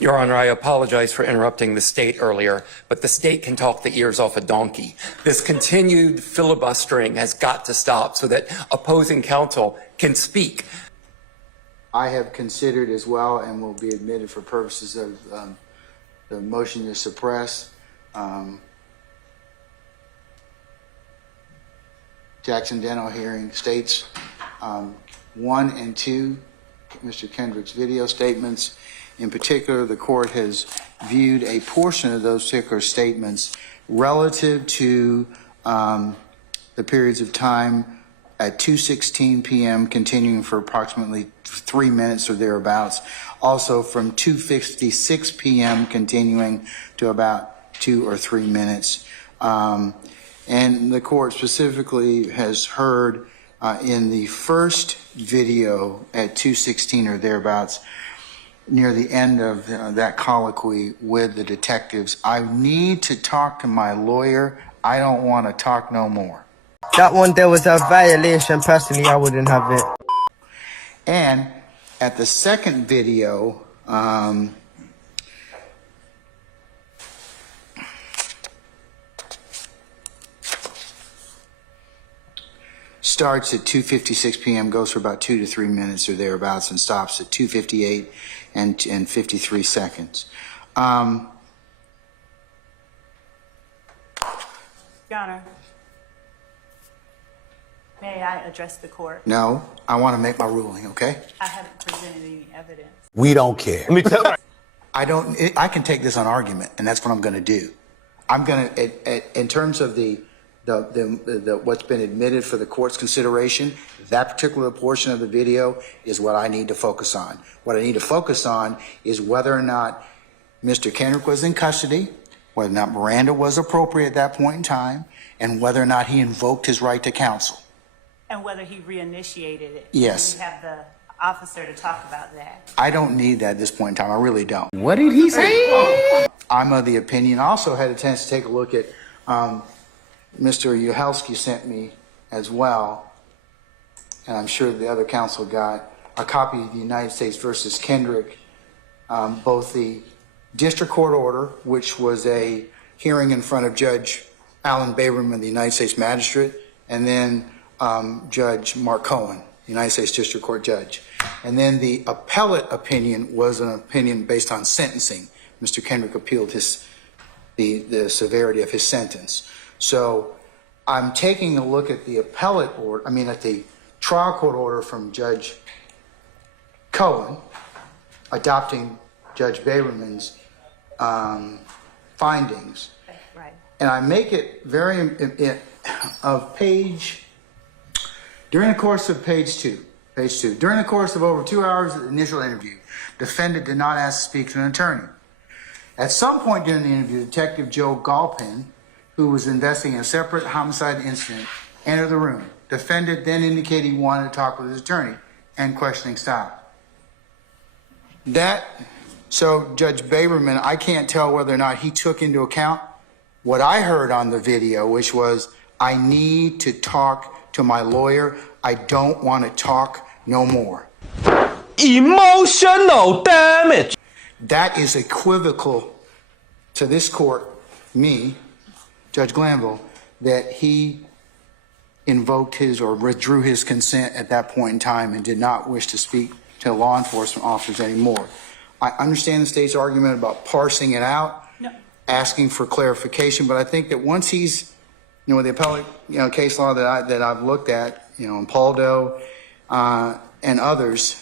Your Honor, I apologize for interrupting the state earlier, but the state can talk the ears off a donkey. This continued filibustering has got to stop so that opposing counsel can speak. I have considered as well and will be admitted for purposes of the motion to suppress. Jackson Dental hearing states 1 and 2, Mr. Kendrick's video statements. In particular, the court has viewed a portion of those particular statements relative to the periods of time at 2:16 p.m. continuing for approximately 3 minutes or thereabouts. Also from 2:56 p.m. continuing to about 2 or 3 minutes. And the court specifically has heard in the first video at 2:16 or thereabouts, near the end of that colloquy with the detectives, I need to talk to my lawyer. I don't want to talk no more. That one, there was a violation. Personally, I wouldn't have it. And at the second video, starts at 2:56 p.m., goes for about 2 to 3 minutes or thereabouts, and stops at 2:58 and 53 seconds. Your Honor, may I address the court? No, I want to make my ruling, okay? I haven't presented any evidence. We don't care. I can take this on argument, and that's what I'm going to do. I'm going to, in terms of the what's been admitted for the court's consideration, that particular portion of the video is what I need to focus on. What I need to focus on is whether or not Mr. Kendrick was in custody, whether or not Miranda was appropriate at that point in time, and whether or not he invoked his right to counsel. And whether he reinitiated it. Yes. You have the officer to talk about that. I don't need that at this point in time. I really don't. What did he say? I'm of the opinion. I also had a chance to take a look at Mr. Uhalski sent me as well, and I'm sure the other counsel got a copy of the United States versus Kendrick, both the district court order, which was a hearing in front of Judge Alan Baberman, the United States magistrate, and then Judge Mark Cohen, the United States District Court judge. And then the appellate opinion was an opinion based on sentencing. Mr. Kendrick appealed the severity of his sentence. So I'm taking a look at the appellate order, at the trial court order from Judge Cohen, adopting Judge Baberman's findings. Right. And I make it during the course of page two, during the course of over 2 hours of the initial interview, defendant did not ask to speak to an attorney. At some point during the interview, Detective Joe Galpin, who was investigating a separate homicide incident, entered the room. Defendant then indicated he wanted to talk with his attorney, and questioning stopped. So Judge Baberman, I can't tell whether or not he took into account what I heard on the video, which was, I need to talk to my lawyer. I don't want to talk no more. Emotional damage. That is equivocal to this court, me, Judge Glanville, that he invoked his or withdrew his consent at that point in time and did not wish to speak to law enforcement officers anymore. I understand the state's argument about parsing it out, asking for clarification, but I think that once he's, with the appellate, case law that I've looked at, in Paldo and others,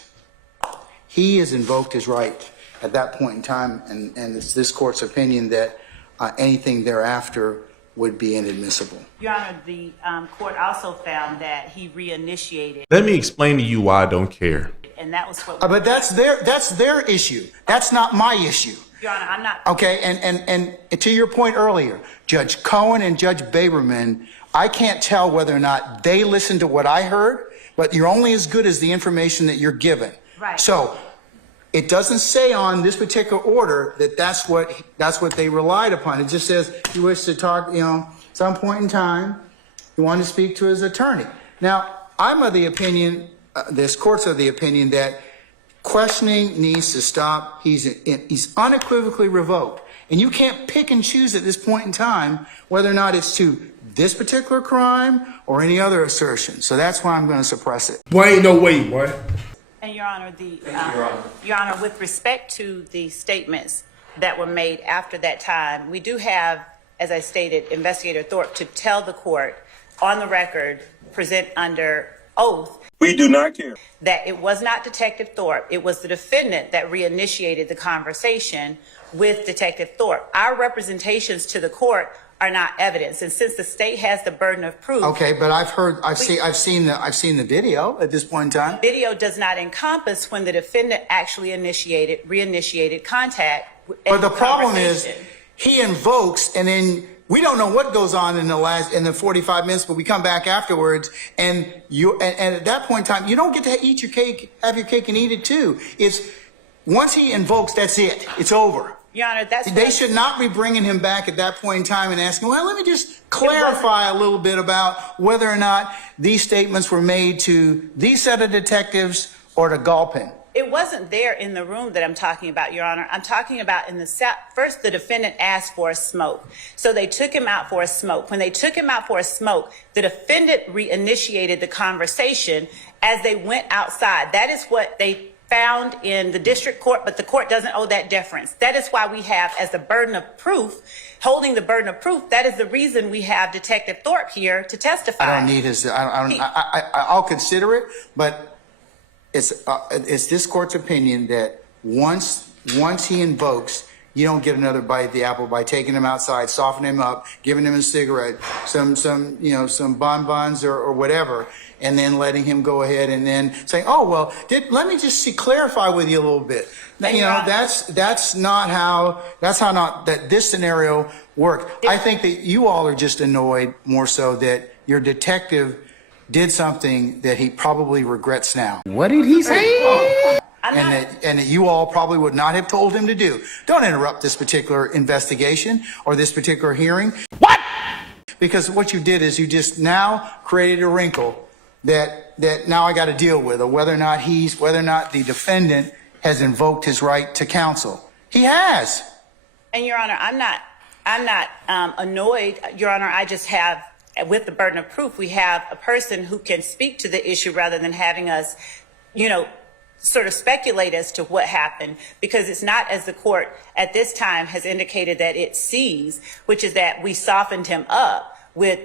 he has invoked his right at that point in time, and it's this court's opinion that anything thereafter would be inadmissible. Your Honor, the court also found that he reinitiated. Let me explain to you why I don't care. And that was what. But that's their issue. That's not my issue. Your Honor, I'm not. Okay, and to your point earlier, Judge Cohen and Judge Baberman, I can't tell whether or not they listened to what I heard, but you're only as good as the information that you're given. Right. So it doesn't say on this particular order that that's what they relied upon. It just says he wished to talk, some point in time, he wanted to speak to his attorney. Now, I'm of the opinion, this court's of the opinion that Questioning needs to stop. He's unequivocally revoked. And you can't pick and choose at this point in time whether or not it's to this particular crime or any other assertion. So that's why I'm going to suppress it. Boy, ain't no way, boy. And Your Honor, Your Honor, with respect to the statements that were made after that time, we do have, as I stated, Investigator Thorpe to tell the court on the record, present under oath. We do not care. That it was not Detective Thorpe. It was the defendant that reinitiated the conversation with Detective Thorpe. Our representations to the court are not evidence. And since the state has the burden of proof. Okay, but I've seen the video at this point in time. Video does not encompass when the defendant actually reinitiated contact. But the problem is he invokes, and then we don't know what goes on in the 45 minutes, but we come back afterwards, and at that point in time, you don't get to eat your cake, have your cake and eat it too. It's once he invokes, that's it. It's over. Your Honor, they should not be bringing him back at that point in time and asking, well, let me just clarify a little bit about whether or not these statements were made to these set of detectives or to Galpin. It wasn't there in the room that I'm talking about, Your Honor. I'm talking about in the first, the defendant asked for a smoke. So they took him out for a smoke. When they took him out for a smoke, the defendant reinitiated the conversation as they went outside. That is what they found in the district court, but the court doesn't owe that deference. That is why we have, as the burden of proof, holding the burden of proof, that is the reason we have Detective Thorpe here to testify. I don't need his, I'll consider it, but it's this court's opinion that once he invokes, you don't get another bite at the apple by taking him outside, softening him up, giving him a cigarette, some bonbons or whatever, and then letting him go ahead and then saying, oh, well, let me just clarify with you a little bit. That's not how this scenario worked. I think that you all are just annoyed more so that your detective did something that he probably regrets now. What did he say? And that you all probably would not have told him to do. Don't interrupt this particular investigation or this particular hearing. What? Because what you did is you just now created a wrinkle that now I got to deal with, or whether or not the defendant has invoked his right to counsel. He has. And Your Honor, I'm not annoyed, Your Honor. I just have, with the burden of proof, we have a person who can speak to the issue rather than having us, sort of speculate as to what happened, because it's not, as the court at this time has indicated that it sees, which is that we softened him up with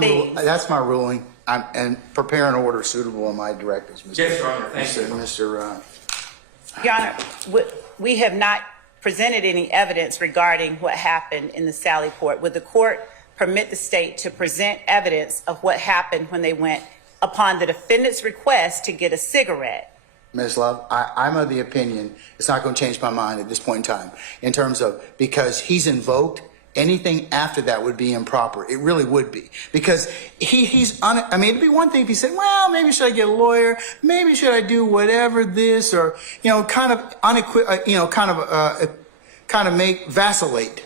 things. That's my ruling. And prepare an order suitable on my directives, Mr. Yes, Your Honor. Thank you. Mr. Your Honor, we have not presented any evidence regarding what happened in the Sally Port. Would the court permit the state to present evidence of what happened when they went upon the defendant's request to get a cigarette? Ms. Love, I'm of the opinion it's not going to change my mind at this point in time in terms of, because he's invoked, anything after that would be improper. It really would be, because it'd be one thing if he said, well, maybe should I get a lawyer? Maybe should I do whatever this, or, kind of make vacillate.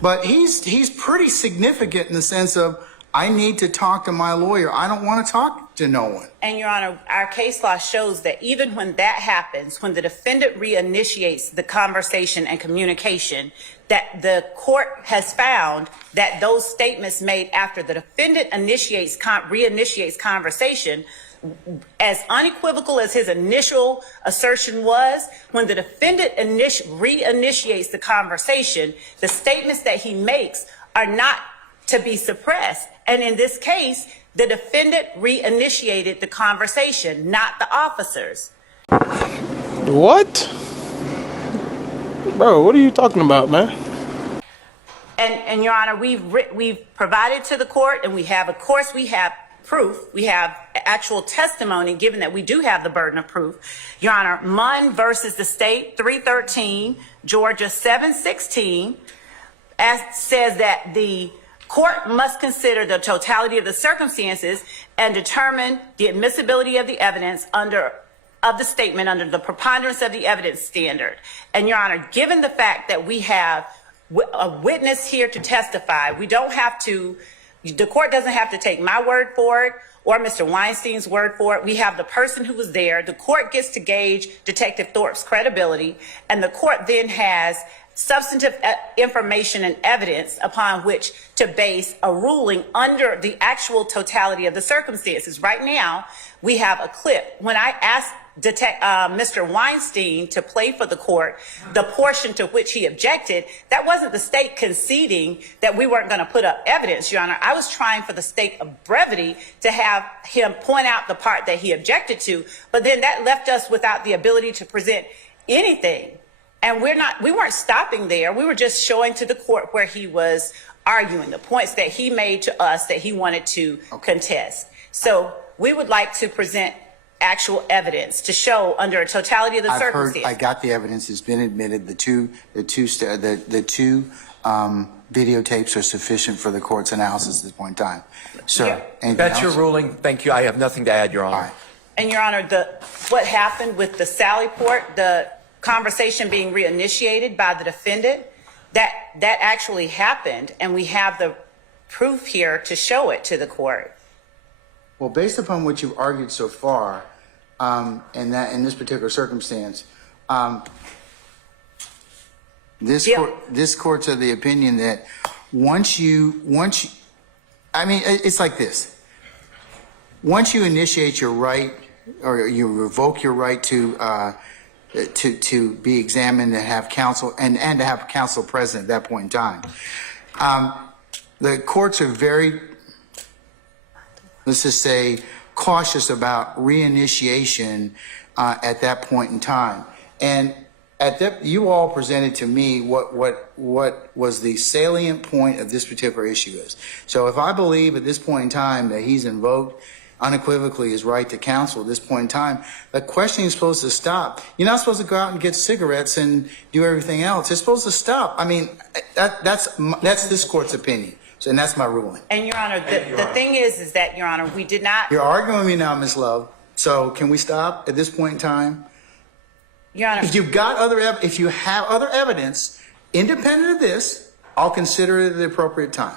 But he's pretty significant in the sense of, I need to talk to my lawyer. I don't want to talk to no one. And Your Honor, our case law shows that even when that happens, when the defendant reinitiates the conversation and communication, that the court has found that those statements made after the defendant reinitiates conversation, as unequivocal as his initial assertion was, when the defendant reinitiates the conversation, the statements that he makes are not to be suppressed. And in this case, the defendant reinitiated the conversation, not the officers. What? Bro, what are you talking about, man? And Your Honor, we've provided to the court, and we have proof. We have actual testimony, given that we do have the burden of proof. Your Honor, Munn versus the state, 313, Georgia 716, says that the court must consider the totality of the circumstances and determine the admissibility of the evidence of the statement under the preponderance of the evidence standard. And Your Honor, given the fact that we have a witness here to testify, we don't have to, The court doesn't have to take my word for it or Mr. Weinstein's word for it. We have the person who was there. The court gets to gauge Detective Thorpe's credibility, and the court then has substantive information and evidence upon which to base a ruling under the actual totality of the circumstances. Right now, we have a clip. When I asked Mr. Weinstein to play for the court the portion to which he objected, that wasn't the state conceding that we weren't going to put up evidence, Your Honor. I was trying for the sake of brevity to have him point out the part that he objected to, but then that left us without the ability to present anything. And we weren't stopping there. We were just showing to the court where he was arguing, the points that he made to us that he wanted to contest. So we would like to present actual evidence to show under a totality of the circumstances. I got the evidence. It's been admitted. The two videotapes are sufficient for the court's analysis at this point in time. Sir, anything That's else? your ruling. Thank you. I have nothing to add, Your Honor. All right. And Your Honor, what happened with the Sally Port, the conversation being reinitiated by the defendant, that actually happened, and we have the proof here to show it to the court. Well, based upon what you've argued so far, and that in this particular circumstance, this court's of the opinion that once you, I mean, it's like this. Once you initiate your right, or you revoke your right to be examined and have counsel and to have counsel present at that point in time, the courts are very, let's just say, cautious about reinitiation at that point in time. And at that, you all presented to me what was the salient point of this particular issue is. So if I believe at this point in time that he's invoked unequivocally his right to counsel at this point in time, the questioning is supposed to stop. You're not supposed to go out and get cigarettes and do everything else. It's supposed to stop. I mean, that's this court's opinion. So, and that's my ruling. And Your Honor, the thing is that, Your Honor, we did not. You're arguing with me now, Ms. Love. So can we stop at this point in time? Your Honor. If you have other evidence independent of this, I'll consider it at the appropriate time.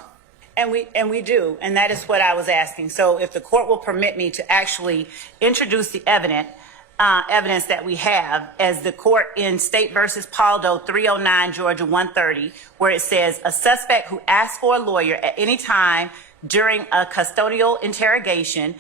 And we do, and that is what I was asking. So if the court will permit me to actually introduce the evidence that we have, as the court in State versus Paldo 309 Georgia 130, where it says a suspect who asks for a lawyer at any time during a custodial interrogation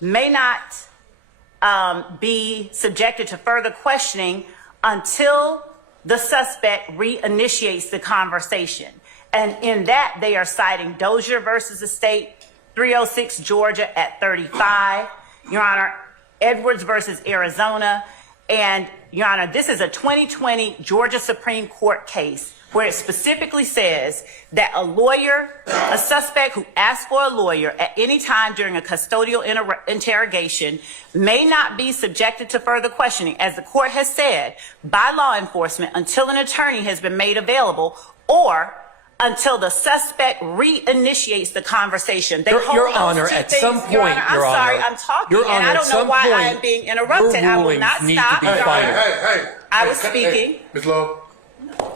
may not be subjected to further questioning until the suspect reinitiates the conversation. And in that, they are citing Dozier versus the State 306 Georgia at 35, Your Honor, Edwards versus Arizona. And Your Honor, this is a 2020 Georgia Supreme Court case where it specifically says that a suspect who asks for a lawyer at any time during a custodial interrogation may not be subjected to further questioning, as the court has said, by law enforcement until an attorney has been made available or until the suspect reinitiates the conversation. Your Honor, at some point, Your Honor, I'm sorry, I'm talking, and I don't know why I am being interrupted. I will not stop. Hey. I was speaking. Ms. Love,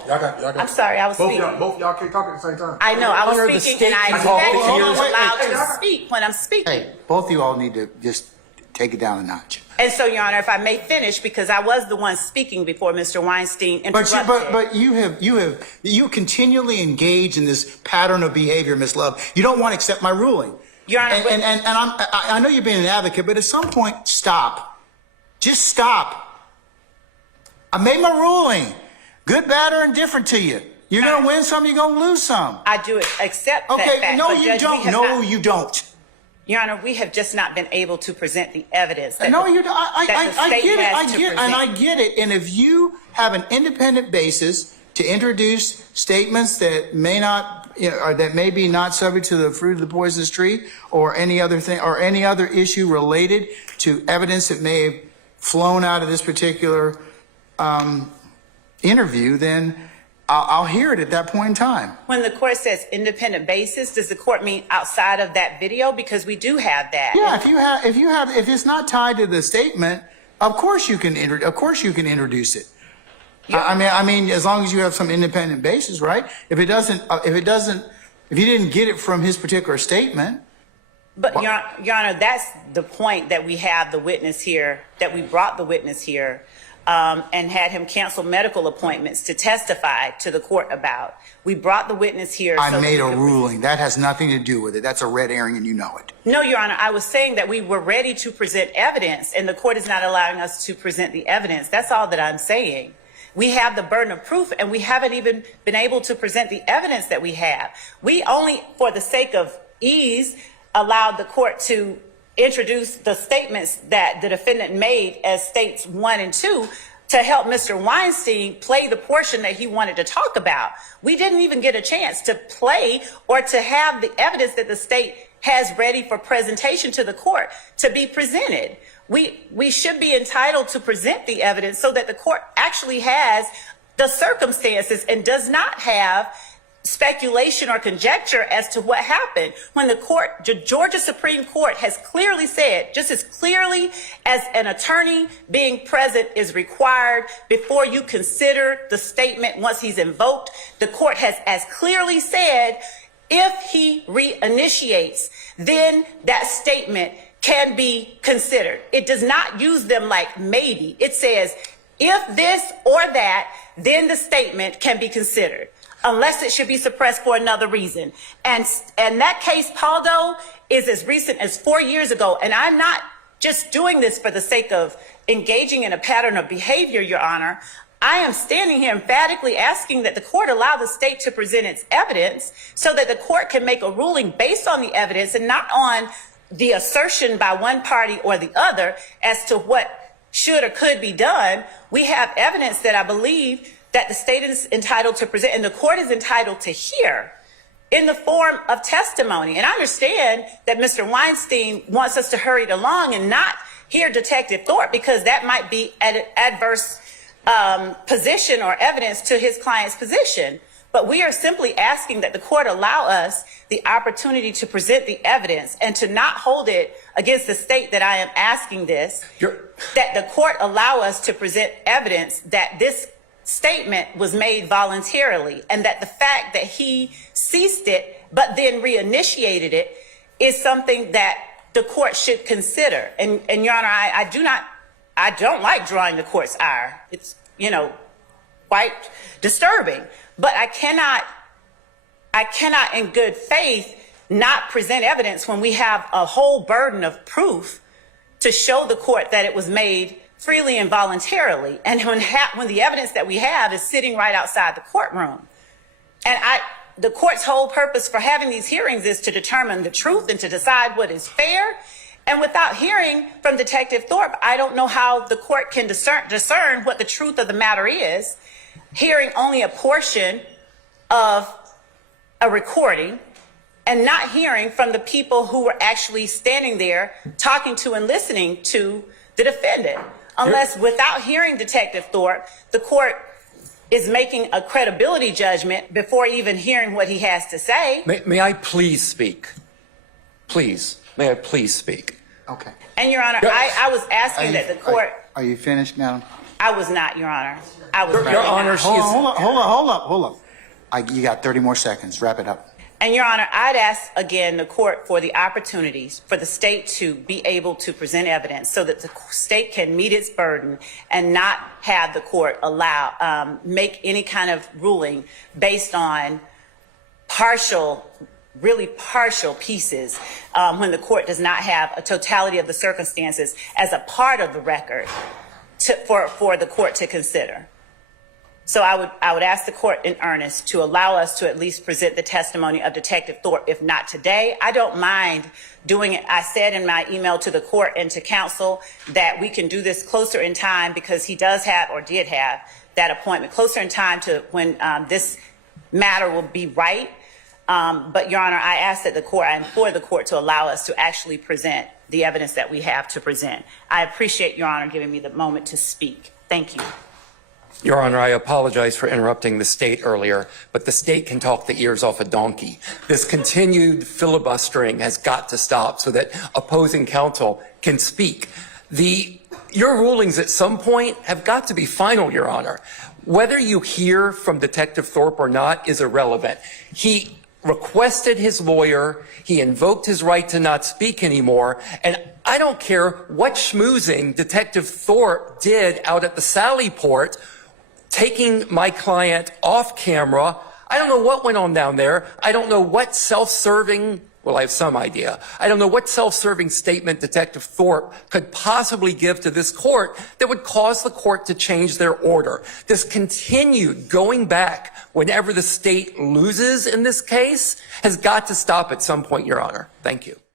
y'all got. I'm sorry, I was speaking. Both y'all can't talk at the same time. I know, I was speaking, and I expect you allowed to speak when I'm speaking. Hey, both of you all need to just take it down a notch. And so, Your Honor, if I may finish, because I was the one speaking before Mr. Weinstein interrupted. But you continually engage in this pattern of behavior, Ms. Love. You don't want to accept my ruling. Your Honor, and I know you're being an advocate, but at some point, stop. Just stop. I made my ruling. Good, bad, or indifferent to you. You're going to win some, you're going to lose some. I do accept that fact. Okay, no, you don't. No, you don't. Your Honor, we have just not been able to present the evidence. That no, I get it. And if you have an independent basis to introduce statements that may not, or that may be not subject to the fruit of the poisonous tree, or any other thing, or any other issue related to evidence that may have flown out of this particular interview, then I'll hear it at that point in time. When the court says independent basis, does the court mean outside of that video? Because we do have that. Yeah, if it's not tied to the statement, of course you can introduce it. Yeah. I mean, as long as you have some independent basis, right? If it doesn't If you didn't get it from his particular statement. But Your Honor, that's the point, that we have the witness here, that we brought the witness here, and had him cancel medical appointments to testify to the court about. We brought the witness here. I made a ruling. That has nothing to do with it. That's a red herring and you know it. No, Your Honor, I was saying that we were ready to present evidence and the court is not allowing us to present the evidence. That's all that I'm saying. We have the burden of proof and we haven't even been able to present the evidence that we have. We only, for the sake of ease, allowed the court to introduce the statements that the defendant made as states 1 and 2 to help Mr. Weinstein play the portion that he wanted to talk about. We didn't even get a chance to play or to have the evidence that the state has ready for presentation to the court to be presented. We should be entitled to present the evidence so that the court actually has the circumstances and does not have speculation or conjecture as to what happened when the Georgia Supreme Court has clearly said, just as clearly as an attorney being present is required before you consider the statement once he's invoked, the court has as clearly said, if he reinitiates, then that statement can be considered. It does not use them like maybe. It says, if this or that, then the statement can be considered, unless it should be suppressed for another reason. And that case, Paul Doe, is as recent as 4 years ago. And I'm not just doing this for the sake of engaging in a pattern of behavior, Your Honor. I am standing here emphatically asking that the court allow the state to present its evidence so that the court can make a ruling based on the evidence and not on the assertion by one party or the other as to what should or could be done. We have evidence that I believe that the state is entitled to present and the court is entitled to hear in the form of testimony. And I understand that Mr. Weinstein wants us to hurry it along and not hear Detective Thorpe because that might be an adverse position or evidence to his client's position. But we are simply asking that the court allow us the opportunity to present the evidence and to not hold it against the state that I am asking this, that the court allow us to present evidence that this statement was made voluntarily and that the fact that he ceased it but then reinitiated it is something that the court should consider. And Your Honor, I don't like drawing the court's ire. It's, quite disturbing. But I cannot in good faith not present evidence when we have a whole burden of proof to show the court that it was made freely and voluntarily. And when the evidence that we have is sitting right outside the courtroom. And the court's whole purpose for having these hearings is to determine the truth and to decide what is fair. And without hearing from Detective Thorpe, I don't know how the court can discern what the truth of the matter is. Hearing only a portion of a recording and not hearing from the people who were actually standing there talking to and listening to the defendant. Unless without hearing Detective Thorpe, the court is making a credibility judgment before even hearing what he has to say. May I please speak? Please, may I please speak? Okay. And Your Honor, I was asking that the court. Are you finished, madam? I was not, Your Honor. I was Your Honor, Hold up. You got 30 more seconds. Wrap it up. And Your Honor, I'd ask again the court for the opportunities for the state to be able to present evidence so that the state can meet its burden and not have the court make any kind of ruling based on really partial pieces when the court does not have a totality of the circumstances as a part of the record for the court to consider. So I would ask the court in earnest to allow us to at least present the testimony of Detective Thorpe, if not today. I don't mind doing it. I said in my email to the court and to counsel that we can do this closer in time because he does have or did have that appointment closer in time to when this matter will be right. But Your Honor, I implore the court to allow us to actually present the evidence that we have to present. I appreciate Your Honor giving me the moment to speak. Thank you. Your Honor, I apologize for interrupting the state earlier, but the state can talk the ears off a donkey. This continued filibustering has got to stop so that opposing counsel can speak. Your rulings at some point have got to be final, Your Honor. Whether you hear from Detective Thorpe or not is irrelevant. He requested his lawyer. He invoked his right to not speak anymore. And I don't care what schmoozing Detective Thorpe did out at the Sally Port, taking my client off camera. I don't know what went on down there. I don't know what self-serving, well, I have some idea. I don't know what self-serving statement Detective Thorpe could possibly give to this court that would cause the court to change their order. This continued going back whenever the state loses in this case has got to stop at some point, Your Honor. Thank you.